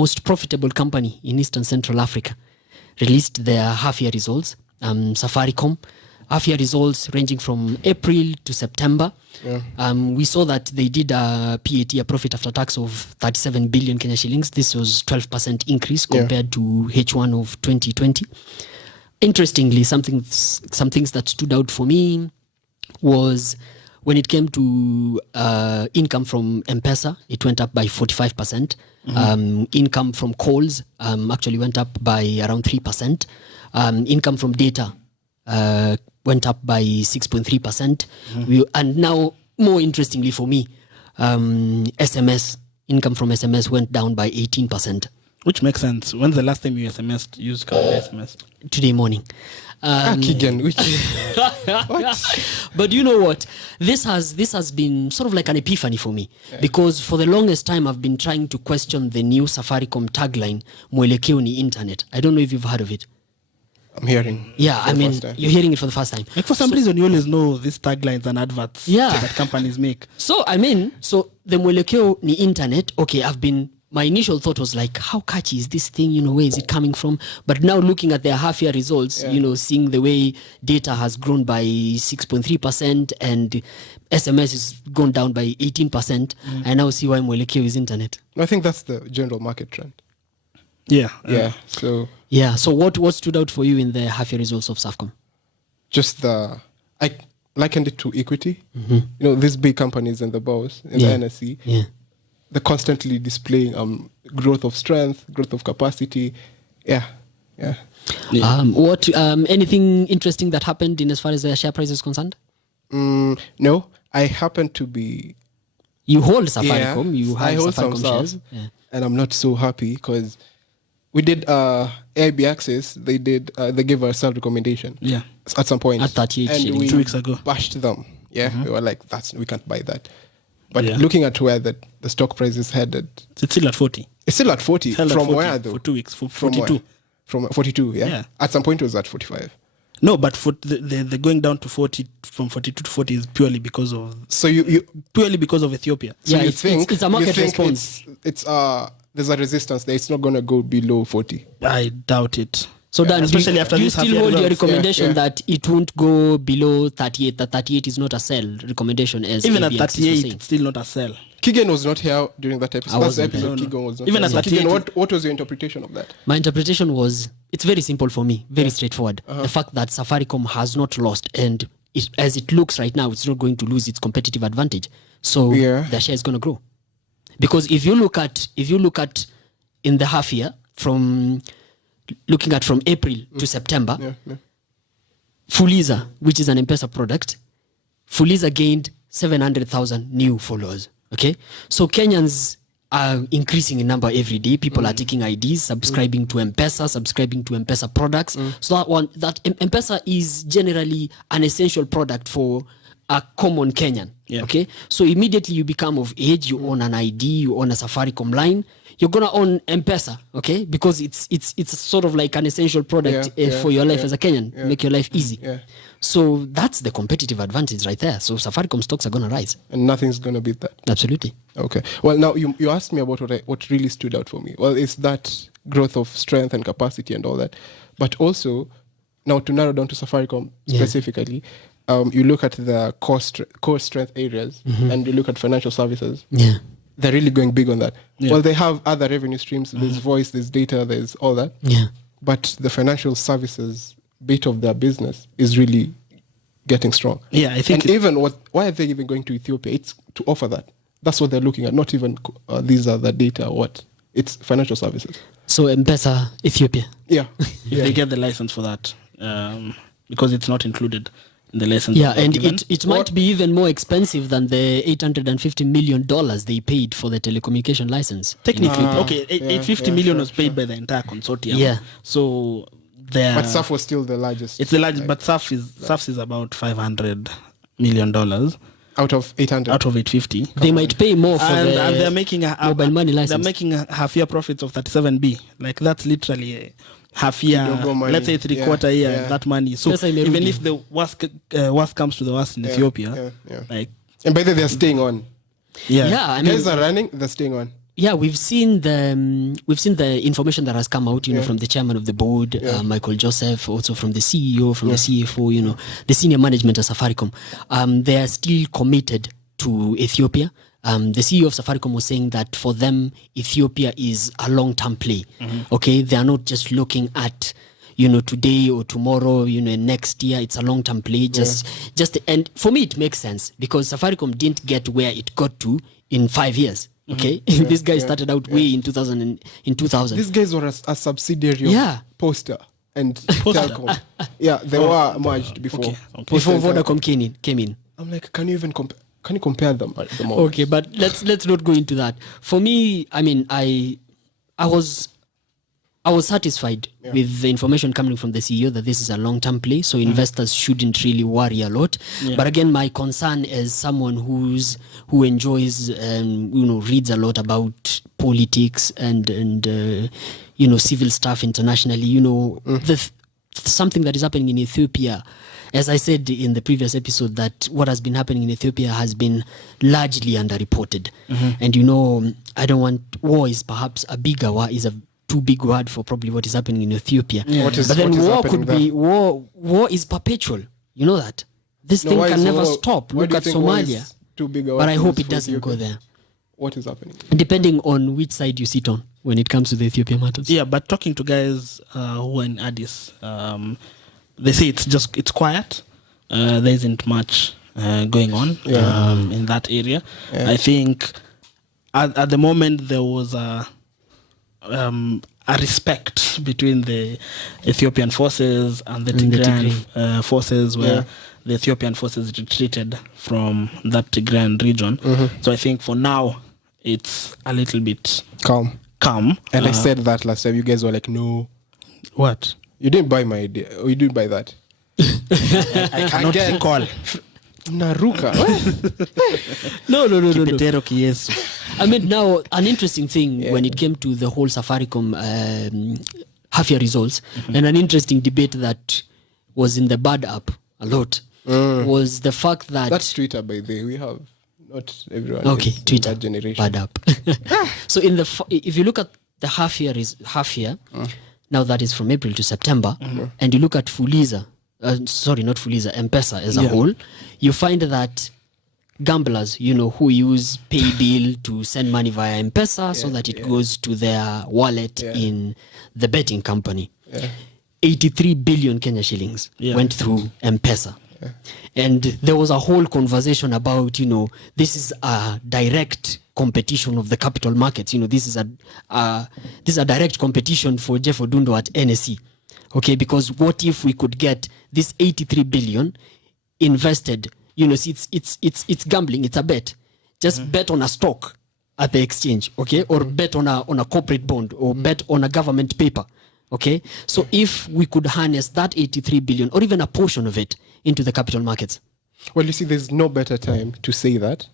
most profitable company in Eastern Central Africa, released their half-year results. Safaricom, half-year results ranging from April to September. We saw that they did a PAT, a profit after tax, of 37 billion Kenya shillings. This was 12% increase compared to H1 of 2020. Interestingly, some things that stood out for me was when it came to income from M-Pesa, it went up by 45%. Income from calls actually went up by around 3%. Income from data went up by 6.3%. And now, more interestingly for me, SMS, income from SMS went down by 18%. Which makes sense. When's the last time you used SMS? Today morning. Again, which what? But you know what? This has been sort of like an epiphany for me, because for the longest time I've been trying to question the new Safaricom tagline, "Mwelekeo ni internet." I don't know if you've heard of it. I'm hearing. Yeah, I mean, you're hearing it for the first time. Like for some reason, you always know these taglines and adverts that companies make. So the Mwelekeo ni internet. Okay, my initial thought was like, how catchy is this thing? Where is it coming from? But now looking at their half-year results, seeing the way data has grown by 6.3% and SMS has gone down by 18%, I now see why Mwelekeo is internet. I think that's the general market trend. So what stood out for you in the half-year results of Safcom? Just I likened it to equity. These big companies and the boss in the NSE. They're constantly displaying growth of strength, growth of capacity. What anything interesting that happened in as far as their share price is concerned? No, I happen to be. You hold Safaricom. I hold Safaricom shares, and I'm not so happy because we did AIB Access. They gave a self recommendation. At some point at 38 and shillings. 2 weeks ago. Bashed them. We were like, we can't buy that. But looking at where the stock price is headed, it's still at 40. It's still at 40. From 40 where though? For 2 weeks. For from 42. Where? From 42. Yeah. At some point it was at 45. No, but for the going down to 40, from 42 to 40 is purely because of. So you purely because of Ethiopia. So you think it's a market response. It's there's a resistance there. It's not going to go below 40. I doubt it. So Dan, especially after do you this still hold your results? recommendation that it won't go below 38? That 38 is not a sell recommendation, as even ABX at 38, it's still not a sell. Keegan was not here during that episode. That's the episode. Keegan was not even here. at 38. Keegan, what was your interpretation of that? My interpretation was, it's very simple for me, very straightforward. The fact that Safaricom has not lost, and as it looks right now, it's not going to lose its competitive advantage. So the share is going to grow. Because if you look at in the half year from April to September, Fuliza, which is an M-Pesa product, Fuliza gained 700,000 new followers. Okay, so Kenyans are increasing in number every day. People are taking IDs, subscribing to M-Pesa, subscribing to M-Pesa products. So that M-Pesa is generally an essential product for a common Kenyan. Okay, so immediately you become of age, you own an ID, you own a Safaricom line, you're gonna own M-Pesa, okay, because it's sort of like an essential product for your life as a Kenyan, make your life easy. So that's the competitive advantage right there. So Safaricom stocks are gonna rise, and nothing's gonna beat that. Absolutely. Okay. Well, now you asked me about what really stood out for me. Well, it's that growth of strength and capacity and all that, but also now to narrow down to Safaricom specifically. You look at the core strength areas and you look at financial services. They're really going big on that. Well, they have other revenue streams. There's voice, there's data, there's all that. But the financial services bit of their business is really getting strong. I think. And even why are they even going to Ethiopia? It's to offer that. That's what they're looking at. Not even these are the data or what. It's financial services. So M-Pesa Ethiopia. If they get the license for that, because it's not included in the license. And it might be even more expensive than the $850 million they paid for the telecommunication license. Technically, $850 million was paid by the entire consortium. So but SAF was still the largest. It's the largest, but SAF is about $500 million out of 800. Out of 850. They might pay more for and they're making mobile money license. They're making a half-year profits of 37B. Like that's literally a half-year. Let's say 3/4 year that money. So even if the worst comes to the worst in Ethiopia, like. And by the way, they're staying on. I mean, guys are running. They're staying on. Yeah, we've seen the information that has come out, from the chairman of the board, Michael Joseph, also from the CEO, from the CFO, the senior management of Safaricom. They are still committed to Ethiopia. The CEO of Safaricom was saying that for them, Ethiopia is a long-term play. Okay, they are not just looking at today or tomorrow, next year. It's a long-term play. And for me, it makes sense because Safaricom didn't get where it got to in 5 years. Okay, this guy started out way in 2000. These guys were a subsidiary of Poster and Telcom. They were merged before. Before Vodacom came in. I'm like, can you compare them at the moment? Okay, but let's not go into that. For me, I mean, I was satisfied with the information coming from the CEO that this is a long-term play, so investors shouldn't really worry a lot. But again, my concern as someone who enjoys reads a lot about politics and civil stuff internationally. Something that is happening in Ethiopia. As I said in the previous episode, that what has been happening in Ethiopia has been largely underreported. And I don't want war is perhaps a bigger war is a too big word for probably what is happening in Ethiopia. But then war could be war is perpetual. You know that this thing can never stop. Look at Somalia. But I hope it doesn't go there. What is happening? Depending on which side you sit on when it comes to the Ethiopia matters. Yeah, but talking to guys who are in Addis, they say it's quiet. There isn't much going on in that area. I think at the moment there was a respect between the Ethiopian forces and the Tigrayan forces, where the Ethiopian forces retreated from that Tigrayan region. So I think for now it's a little bit calm. And I said that last time. You guys were like, no. What? You didn't buy my idea. Or you didn't buy that. I cannot recall. Naruka. No. Kipetero kiyesu. I mean, now an interesting thing when it came to the whole Safaricom half-year results, and an interesting debate that was in the bad app a lot was the fact that that's Twitter, by the way. We have not everyone. Okay, Twitter, that generation. bad app. So if you look at the half year, now that is from April to September, and you look at Fuliza. Sorry, not Fuliza, M-Pesa as a whole, you find that gamblers, who use Paybill to send money via M-Pesa so that it goes to their wallet in the betting company. 83 billion Kenya shillings went through M-Pesa. And there was a whole conversation about, this is a direct competition of the capital markets. This is a direct competition for Jeff Odundo at NSE. Okay, because what if we could get this 83 billion invested? It's gambling. It's a bet. Just bet on a stock at the exchange, okay, or bet on a corporate bond, or bet on a government paper, okay. So if we could harness that 83 billion, or even a portion of it, into the capital markets. Well, you see, there's no better time to say that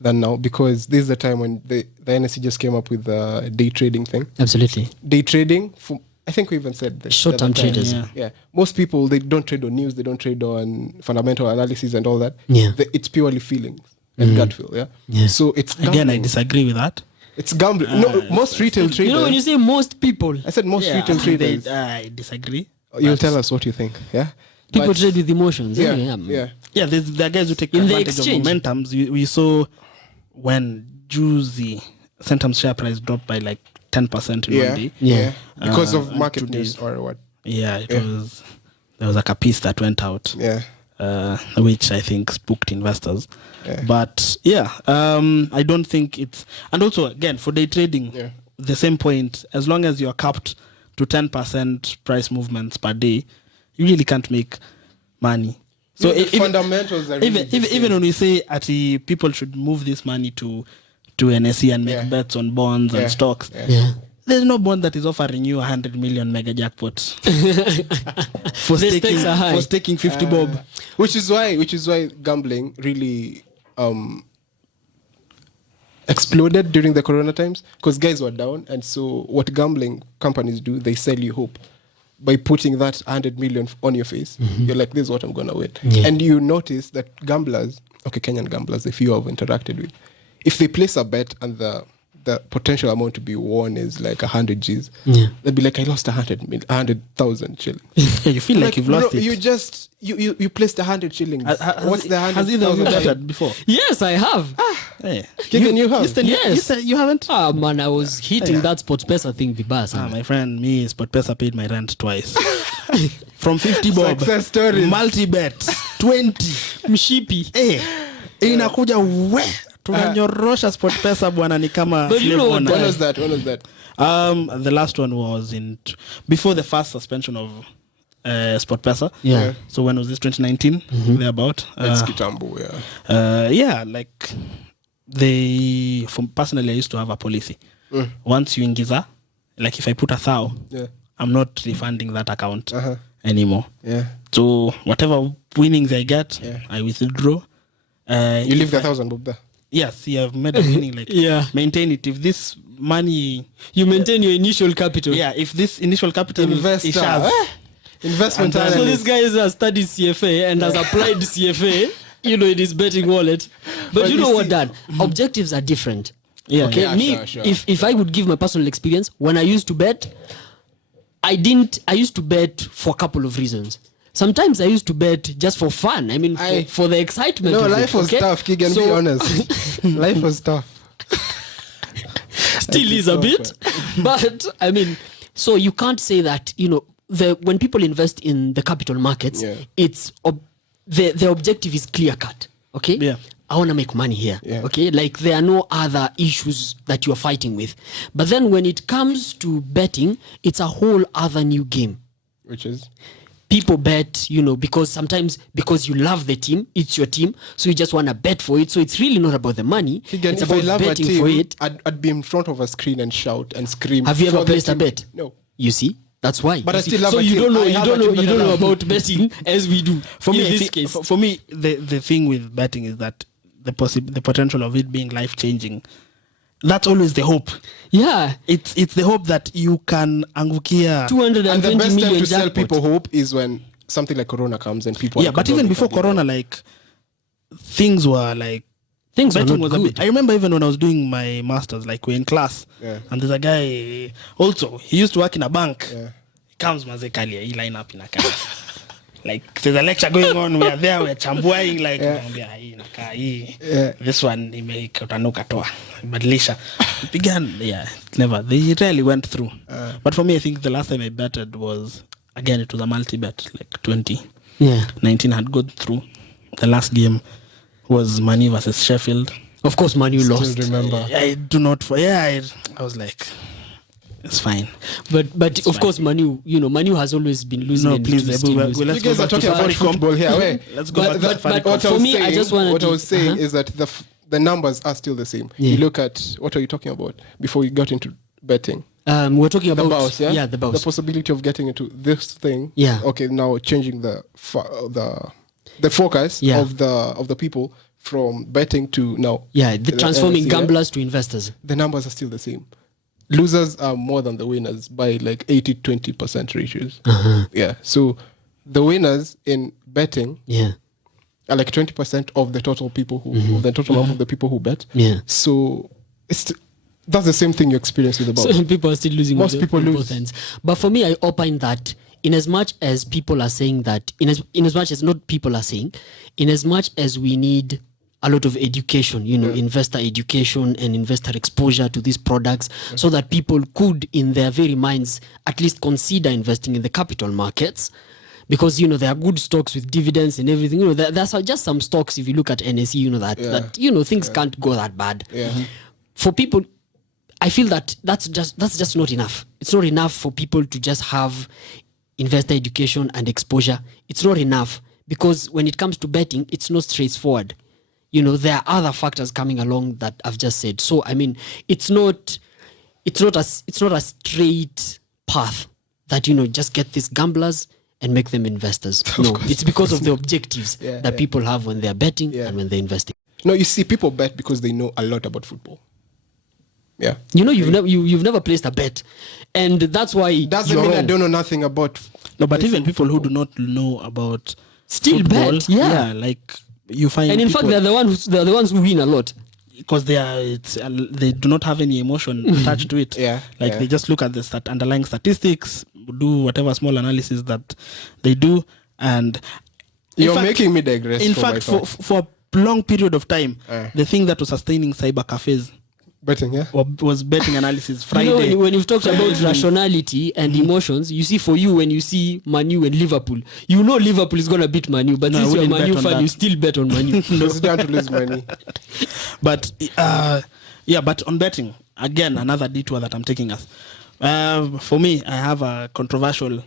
than now, because this is the time when the NSE just came up with the day trading thing. Absolutely. Day trading I think we even said this. Short-term traders. Yeah. Most people, they don't trade on news, they don't trade on fundamental analysis and all that. Yeah. It's purely feelings and gut feel, yeah? So it's gambling. Again, I disagree with that. It's gambling. No, most retail traders... when you say most people... I said most retail traders. I disagree. You'll tell us what you think, yeah? People trade with emotions. Yeah, there are guys who take advantage of momentums. We saw when Juicy Centum's share price dropped by like 10% in 1 day. Yeah. Because of market news or what? Yeah, it was. There was like a piece that went out. Yeah. Which I think spooked investors. Yeah. But I don't think it's. And also, again, for day trading, the same point. As long as you're capped to 10% price movements per day, you really can't make money. So fundamentals are really even when we say people should move this money to NSE and make bets on bonds and stocks. There's no bond that is offering you 100 million mega jackpot for staking 50 bob. Which is why gambling really exploded during the corona times, because guys were down, and so what gambling companies do, they sell you hope by putting that 100 million on your face. You're like, this is what I'm gonna win. And you notice that gamblers, Kenyan gamblers, if you have interacted with, if they place a bet and the the potential amount to be won is like 100 G's, Yeah. they'd be like, I lost 100,000 shillings. Yeah, you feel like you've lost bro, it. You just you placed 100 shillings. What's the 100,000? Has either of you betted before? Yes, I have. Hey. Keegan, you have? Yes. You haven't? Ah, man, I was hitting that sports pesa thing vibaya sana. My friend, me, SportPesa paid my rent twice. From 50 bob. Success stories. Multi-bet. 20. Mshipi. Inakuja we. Tunanyorosha SportPesa bwana ni kama But you know what, When was that? the last one was before the first suspension of SportPesa. Yeah. So when was this? 2019. Thereabout. It's Kitambo, yeah. Yeah, like personally I used to have a policy. Once you ingiza, like if I put 1,000, Yeah. I'm not refunding that account anymore. Yeah. So whatever winnings I get, I withdraw. You leave the 1,000 bob there. Yes, you have made a winning. Like maintain it. If this money, You maintain your initial capital. if this initial capital Investor. is shares, Investment And then- So analyst. this guy has studied CFA and has applied CFA, in his betting wallet. But you know what, Dad? Objectives are different. Yeah, Okay. yeah, Me, sure. if I would give my personal experience, when I used to bet, I used to bet for a couple of reasons. Sometimes I used to bet just for fun. I mean, for the excitement. No, of life it, was okay? tough, Keegan, be honest. Life was tough. Still is a bit, but I mean, so you can't say that when people invest in the capital markets, it's the objective is clear cut. Okay, Yeah. I want to make money here. Yeah. Okay, like there are no other issues that you are fighting with. But then when it comes to betting, it's a whole other new game. Which is? People bet, because you love the team, it's your team, so you just want to bet for it. So it's really not about the money. Keegan, it's if about I love a betting team, for it. I'd be in front of a screen and shout and scream. Have you ever for the placed a team. bet? No. You see, that's why. But You I see? still love so a you team. don't know. I You have don't a know. team You that I don't know love. about betting as we do. For me, in this case, for me, the thing with betting is that the potential of it being life changing. That's always the hope. yeah, It's the hope that you can angukia. 220 And the best time million to sell jackpot. people hope is when something like Corona comes and people. Yeah, but even before Corona, like things were like Things were betting not was a good. bit. I remember even when I was doing my masters, like we're in class, and there's a guy also. He used to work in a bank. Yeah. He comes mazekalia, he line up in a car. Like there's a lecture going on, we are there, we're chambuaing like this one utanuka toa badilisha began. Never, they rarely went through. But for me, I think the last time I betted was, again, it was a multi-bet, like 2019 had gone through. The last game was Man U versus Sheffield. Of course, Man U lost. Still remember. I do not I was like, it's fine. But of course, Man U has always been losing. No, and please, still Ebu, losing. let's You guys go are back to talking about Safaricom. football here. Wait. Let's go But- back to but- Safaricom. What I For was me, I saying, just wanted what I to- was saying is that the numbers are still the same. Yeah. You look at what are you talking about before you got into betting? We're talking The about bounce, yeah? the bounce. The possibility of getting into this thing. Yeah. Okay, now changing the focus Yeah. of the people from betting to now. Transforming NSE, gamblers to investors. The numbers are still the same. Losers are more than the winners by like 80-20% ratios. Yeah. So the winners in betting Yeah. are like 20% of the total people of the total amount of the people who bet. Yeah. So that's the same thing you experience with the bounce. So people are still losing. Most on people on lose. both ends. But for me, I opine that in as much as people are saying that, in as much as not people are saying, in as much as we need a lot of education, investor education and investor exposure to these products, so that people could, in their very minds, at least consider investing in the capital markets. Because there are good stocks with dividends and everything. There's just some stocks. If you look at NSE, that things can't go that bad. Yeah. For people, I feel that that's just not enough. It's not enough for people to just have investor education and exposure. It's not enough because when it comes to betting, it's not straightforward. There are other factors coming along that I've just said. So I mean, it's not a straight path that just get these gamblers and make them investors. No, it's because of the objectives that people have when they're betting and when they're investing. No, you see, people bet because they know a lot about football. Yeah. You've never placed a bet, and that's why Doesn't you're mean I wrong. don't know nothing about. No, but even people who do not know about Still football, bet, yeah. like you find. And in fact, people- they're the ones who win a lot. because they do not have any emotion attached to it. They just look at the underlying statistics, do whatever small analysis that they do, and you're making me digress. In fact, for a long period of time, the thing that was sustaining cyber cafes betting, was betting analysis. Friday. When you've talked about rationality and emotions, you see, for you, when you see Man U and Liverpool, you know Liverpool is going to beat Man U, but since you're a Man U fan, you still bet on Man U. It's down to lose money. But but on betting, again, another detour that I'm taking us. For me, I have a controversial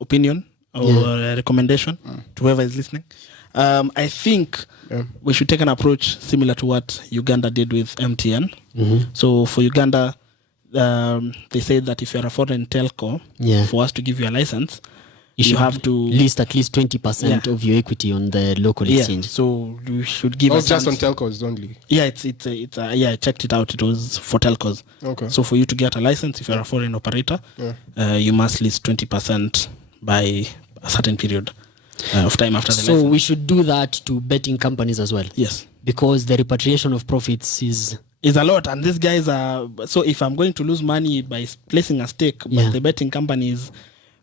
opinion or a recommendation to whoever is listening. I think we should take an approach similar to what Uganda did with MTN. So for Uganda, they said that if you're a foreign telco, for us to give you a license, you have to list at least 20% of your equity on the local exchange. So we should give. It's just on telcos only. I checked it out. It was for telcos. Okay. So for you to get a license, if you're a foreign operator, you must list 20% by a certain period of time after the license. So we should do that to betting companies as well. Yes, because the repatriation of profits is a lot, and these guys are. So if I'm going to lose money by placing a stake, but the betting companies,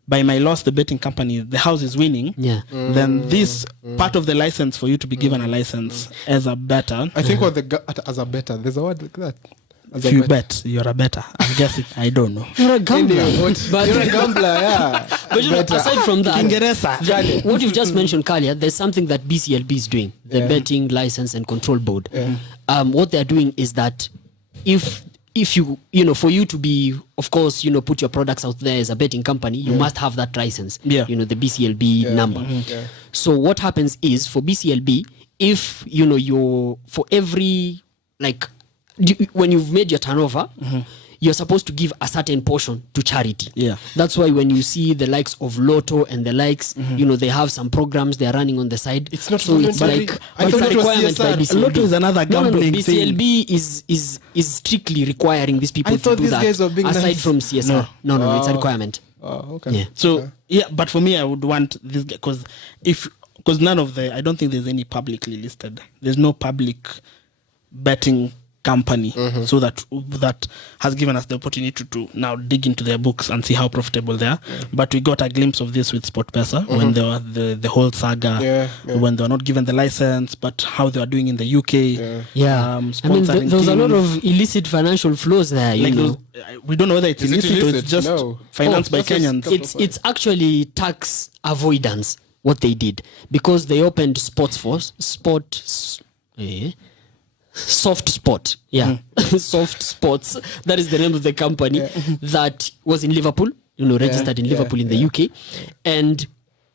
by my loss, the betting company, the house is winning. Then this part of the license for you to be given a license as a better. I think as a better, there's a word like that. If you bet, you're a better. I'm guessing. I don't know. You're a gambler. But you're a gambler, But aside from that, what you've just mentioned, Kalia, there's something that BCLB is doing, the Betting License and Control Board. What they're doing is that if you for you to be, of course, put your products out there as a betting company, you must have that license, the BCLB number. So what happens is, for BCLB, if you're, for every, when you've made your turnover, you're supposed to give a certain portion to charity. That's why when you see the likes of Lotto and the likes, they have some programs they're running on the side. It's not so it's like it's a requirement by BCLB. Lotto is another gambling thing. BCLB is strictly requiring these people to do that. Aside from CSR, no, it's a requirement. Okay. So but for me, I would want this, because none of I don't think there's any publicly listed. There's no public betting company, so that has given us the opportunity to now dig into their books and see how profitable they are. But we got a glimpse of this with SportPesa when there were the whole saga, when they were not given the license, but how they are doing in the UK. I mean, there was a lot of illicit financial flows there. We don't know whether it's illicit or it's just financed by Kenyans. It's actually tax avoidance, what they did, because they opened Soft Sport, Soft Sports. That is the name of the company that was in Liverpool, registered in Liverpool in the UK, and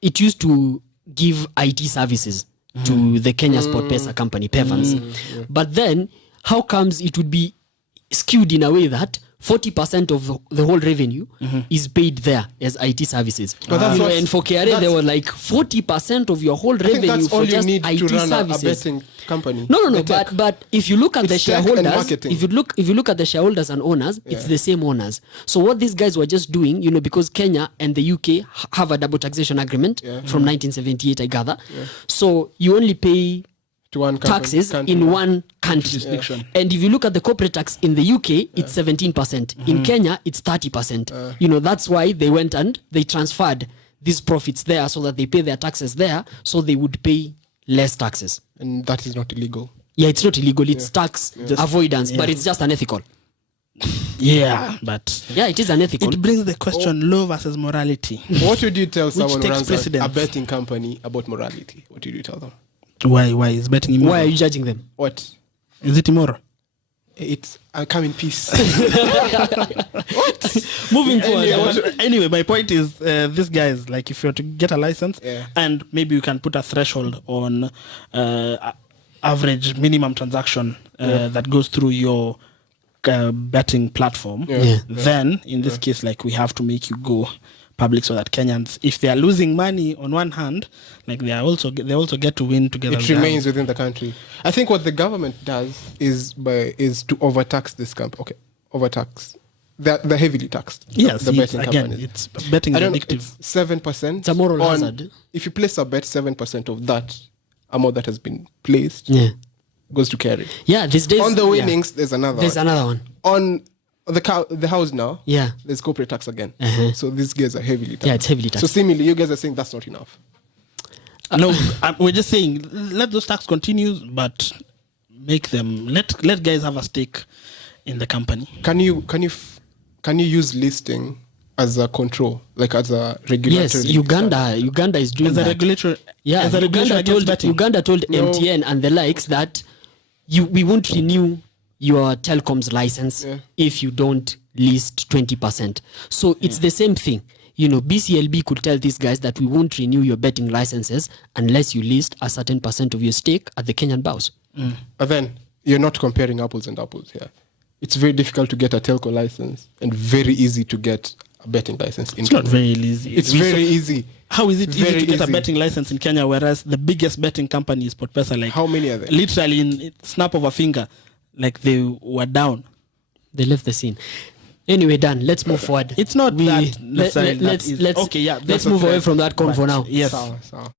it used to give IT services to the Kenya SportPesa company, Pevans. But then, how comes it would be skewed in a way that 40% of the whole revenue is paid there as IT services? And for KRA, they were like 40% of your whole revenue for just IT services. Company. No. But if you look at the shareholders, if you look at the shareholders and owners, it's the same owners. So what these guys were just doing, because Kenya and the UK have a double taxation agreement from 1978, I gather. So you only pay to one taxes in one country. And if you look at the corporate tax in the UK, it's 17%. In Kenya, it's 30%. That's why they went and they transferred these profits there so that they pay their taxes there, so they would pay less taxes. And that is not illegal. Yeah, it's not illegal. It's tax avoidance, but it's just unethical. But it is unethical. It brings the question, law versus morality. What would you tell someone who runs a betting company about morality? What would you tell them? Why is betting immoral? Why are you judging them? What? Is it immoral? I come in peace. What? Moving forward. Anyway, my point is, these guys, like, if you're to get a license, and maybe you can put a threshold on average minimum transaction that goes through your betting platform, then in this case, like, we have to make you go public so that Kenyans, if they are losing money on one hand, like, they also get to win together. It remains within the country. I think what the government does is to overtax this company. Okay, overtax. They're heavily taxed. Yes, the betting again, companies. it's betting is addictive. It's 7%. It's a moral hazard. If you place a bet, 7% of that amount that has been placed goes to carry. Yeah, these days On the winnings, there's another there's one. another one. On the house now, Yeah. there's corporate tax again. So these guys are heavily taxed. Yeah, it's heavily taxed. So seemingly, you guys are saying that's not enough. No, we're just saying let those tax continue, but make them let guys have a stake in the company. Can you use listing as a control, like as a regulatory? Yes, Uganda is doing As a that. regulator, Yeah, as a regulation against betting. Uganda told No. MTN and the likes that we won't renew your telecom's license if you don't list 20%. So it's the same thing. You know, BCLB could tell these guys that we won't renew your betting licenses unless you list a certain percent of your stake at the Kenyan bourse. But then you're not comparing apples and apples here. It's very difficult to get a telco license and very easy to get a betting license. It's not very easy. It's very easy. How is it Very easy to get a easy. betting license in Kenya, whereas the biggest betting company is Sportpesa? Like, How many are there? literally in snap of a finger, like they were down. They left the scene. Anyway, Dan, let's move forward. It's not that necessarily that let's easy. Okay, yeah, let's that's move okay. away from that convo now. Yes. Sawa.